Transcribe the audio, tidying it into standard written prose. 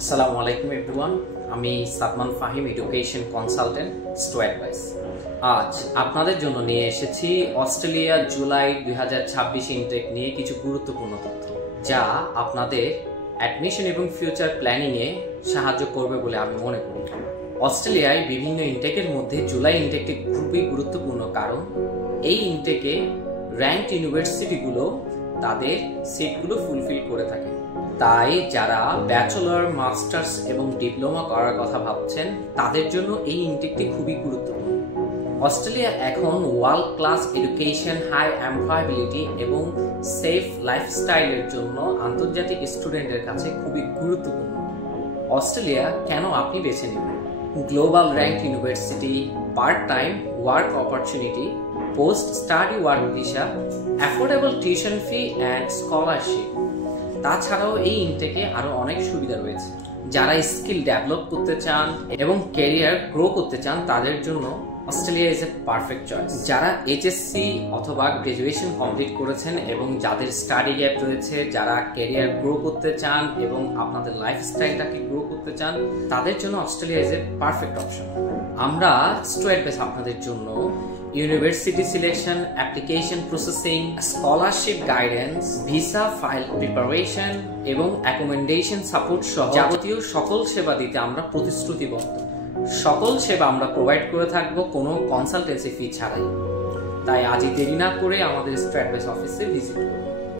আসসালামু আলাইকুম এভরিওয়ান, আমি সাদমান ফাহিম, এডুকেশন কনসালটেন্ট, স্টো অ্যাডভাইস। আজ আপনাদের জন্য নিয়ে এসেছি অস্ট্রেলিয়া জুলাই 2026 ইনটেক নিয়ে কিছু গুরুত্বপূর্ণ তথ্য, যা আপনাদের অ্যাডমিশন এবং ফিউচার প্ল্যানিংয়ে সাহায্য করবে বলে আমি মনে করি। অস্ট্রেলিয়ায় বিভিন্ন ইনটেকের মধ্যে জুলাই ইনটেকটি খুবই গুরুত্বপূর্ণ, কারণ এই ইনটেকে র্যাঙ্কড ইউনিভার্সিটিগুলো তাদের সিটগুলো ফুলফিল করে থাকে। তাই যারা ব্যাচেলর, মাস্টার্স এবং ডিপ্লোমা করার কথা ভাবছেন, তাদের জন্য এই ইনটেকটি খুবই গুরুত্বপূর্ণ। অস্ট্রেলিয়া এখন world class education, high employability এবং সেফ লাইফস্টাইলের জন্য আন্তর্জাতিক স্টুডেন্টের কাছে খুবই গুরুত্বপূর্ণ। অস্ট্রেলিয়া কেন আপনি বেছে নেবেন? Global rank university, part time work opportunity, post study work visa, affordable tuition fee and scholarship. তাছাড়াও এই ইনটেকে আরো অনেক সুবিধা রয়েছে। যারা স্কিল ডেভেলপ করতে চান এবং ক্যারিয়ার গ্রো করতে চান, তাদের জন্য Australia is a perfect choice. যারা এইচএসসি অথবা গ্রাজুয়েশন কমপ্লিট করেছেন এবং যাদের স্টাডি গ্যাপ রয়েছে, যারা ক্যারিয়ার গ্রো করতে চান এবং আপনাদের লাইফস্টাইলটাকে গ্রো করতে চান, তাদের জন্য Australia is a perfect option. আমরা স্টো অ্যাডভাইস আপনাদের জন্য university selection, application processing, scholarship guidance, visa file preparation এবং অ্যাকোমোডেশন সাপোর্ট সহ যাবতীয় সকল সেবা দিতে আমরা প্রতিশ্রুতিবদ্ধ। সকল সেবা আমরা প্রোভাইড করে থাকবো কোনো কনসালটেন্সি ফি ছাড়াই। তাই আজই দেরি না করে আমাদের স্টো অ্যাডভাইস অফিসে ভিজিট করুন।